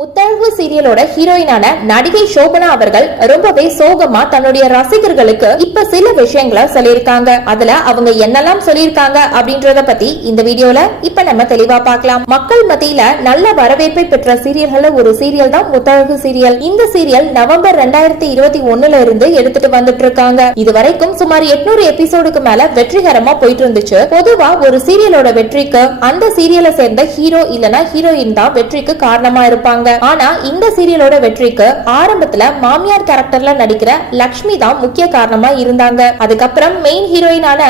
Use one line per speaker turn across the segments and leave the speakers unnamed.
முத்தழகு சீரியலோட ஹீரோயினான நடிகை சோபனா அவர்கள் ரொம்பவே சோகமா தன்னுடைய ரசிகர்களுக்கு இப்ப சில விஷயங்களை சொல்லியிருக்காங்க. அதுல அவங்க என்னெல்லாம் சொல்லியிருக்காங்க அப்படின்றத பத்தி இந்த வீடியோல இப்ப நம்ம தெளிவா பார்க்கலாம். மக்கள் மத்தியில நல்ல வரவேற்பை பெற்ற சீரியல்கள்ல ஒரு சீரியல் தான் முத்தழகு சீரியல். இந்த சீரியல் நவம்பர் ரெண்டாயிரத்தி இருபத்தி ஒண்ணுல இருந்து எடுத்துட்டு வந்துட்டு இருக்காங்க. இது வரைக்கும் சுமார் எட்நூறு எபிசோடுக்கு மேல வெற்றிகரமா போயிட்டு இருந்துச்சு. பொதுவா ஒரு சீரியலோட வெற்றிக்கு அந்த சீரியலை சேர்ந்த ஹீரோ இல்லனா ஹீரோயின் தான் வெற்றிக்கு காரணமா இருப்பாங்க. ஆனா இந்த சீரியலோட வெற்றிக்கு ஆரம்பத்துல மாமியார் கேரக்டர்ல நடிக்கிற லக்ஷ்மி தான் முக்கிய காரணமா இருந்தாங்க. அதுக்கப்புறம் மெயின் ஹீரோயினான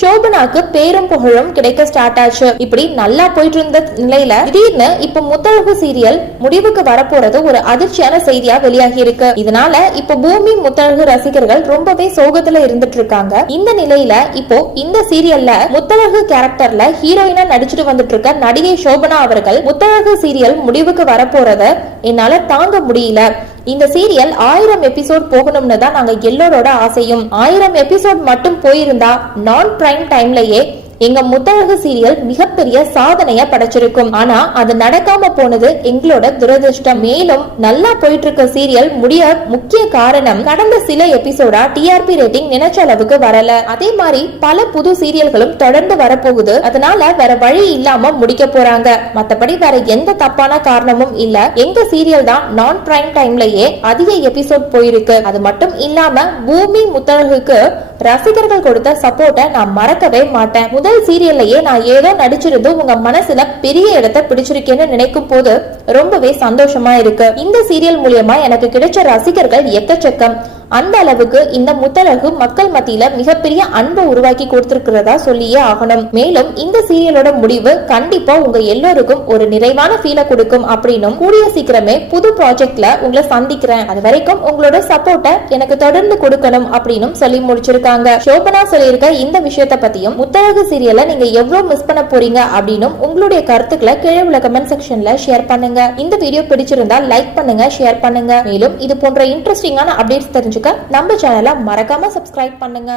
சோபனாக்கு பேரும் புகழும் கிடைக்க ஸ்டார்ட் ஆச்சு. இப்படி நல்லா போயிட்டு இருந்த நிலையில திடீர்னு இப்ப முத்தழகு சீரியல் முடிவுக்கு வரப்போறது ஒரு அதிர்ச்சியான செய்தியா வெளியாகி இருக்கு. இதனால இப்ப பூமி முத்தழகு ரசிகர்கள் ரொம்பவே சோகத்துல இருந்துட்டு இருக்காங்க. இந்த நிலையில இப்போ இந்த சீரியல்ல முத்தழகு கேரக்டர்ல ஹீரோயினா நடிச்சிட்டு வந்துட்டு இருக்க நடிகை சோபனா அவர்கள் முத்தழகு சீரியல் முடிவுக்கு வரப்போறத என்னால தாங்க முடியல. இந்த சீரியல் ஆயிரம் எபிசோட் போகணும்னு தான் நாங்க எல்லோரோட ஆசையும். ஆயிரம் எபிசோட் மட்டும் போயிருந்தா நான் பிரைம் டைம்லயே எங்க முத்தழகு சீரியல் மிகப்பெரிய சாதனைய படைச்சிருக்கும். ஆனா அது நடக்காம போனது எங்களோட துரதிருஷ்டம். மேலும் நல்லா போயிட்டு இருக்க சீரியல் முடிய முக்கிய காரணம் கடந்த சில எபிசோடா டிஆர்பி ரேட்டிங் நினைச்ச அளவுக்கு வரல. அதே மாதிரி பல புது சீரியல்களும் தொடர்ந்து வரப்போகுது. அதனால வேற வழி இல்லாம முடிக்க போறாங்க. மத்தபடி வேற எந்த தப்பான காரணமும் இல்ல. எங்க சீரியல் தான் நான் பிரைம் டைம்லயே அதிக எபிசோட் போயிருக்கு. அது மட்டும் இல்லாம பூமி முத்தழகுக்கு ரசிகர்கள் கொடுத்த சப்போர்ட்டை நான் மறக்கவே மாட்டேன். முதல் சீரியல்லையே நான் ஏதோ நடிச்சிருந்து உங்க மனசுல பெரிய இடத்தை பிடிச்சிருக்கேன்னு நினைக்கும் போது ரொம்பவே சந்தோஷமா இருக்கு. இந்த சீரியல் மூலியமா எனக்கு கிடைச்ச ரசிகர்கள் எக்கச்சக்கம். அந்த அளவுக்கு இந்த முத்தழகு மக்கள் மத்தியில மிகப்பெரிய அன்பை உருவாக்கி கொடுத்திருக்கிறதா சொல்லியே ஆகணும். மேலும் இந்த சீரியலோட முடிவு கண்டிப்பா உங்க எல்லோருக்கும் ஒரு நிறைவான ஃபீலை கொடுக்கும் அப்படின்னும் கூடிய சீக்கிரமே புது ப்ராஜெக்ட்ல உங்களை சந்திக்கிறேன். அது வரைக்கும் உங்களோட சப்போர்ட்டை எனக்கு தொடர்ந்து கொடுக்கணும் அப்படின்னும் சொல்லி முடிச்சிருக்காங்க. சோபனா சொல்லியிருக்க இந்த விஷயத்த பத்தியும் முத்தழகு சீரியலை நீங்க எவ்வளவு மிஸ் பண்ண போறீங்க அப்படின்னும் உங்களுடைய கருத்துக்களை கீழே உள்ள கமெண்ட் செக்ஷன்ல ஷேர் பண்ணுங்க. இந்த வீடியோ பிடிச்சிருந்தா லைக் பண்ணுங்க ஷேர் பண்ணுங்க. மேலும் இது போன்ற இன்ட்ரெஸ்டிங்கான அப்டேட்ஸ் தெரிஞ்சுக்க நம்ம சேனலை மறக்காம சப்ஸ்கிரைப் பண்ணுங்க.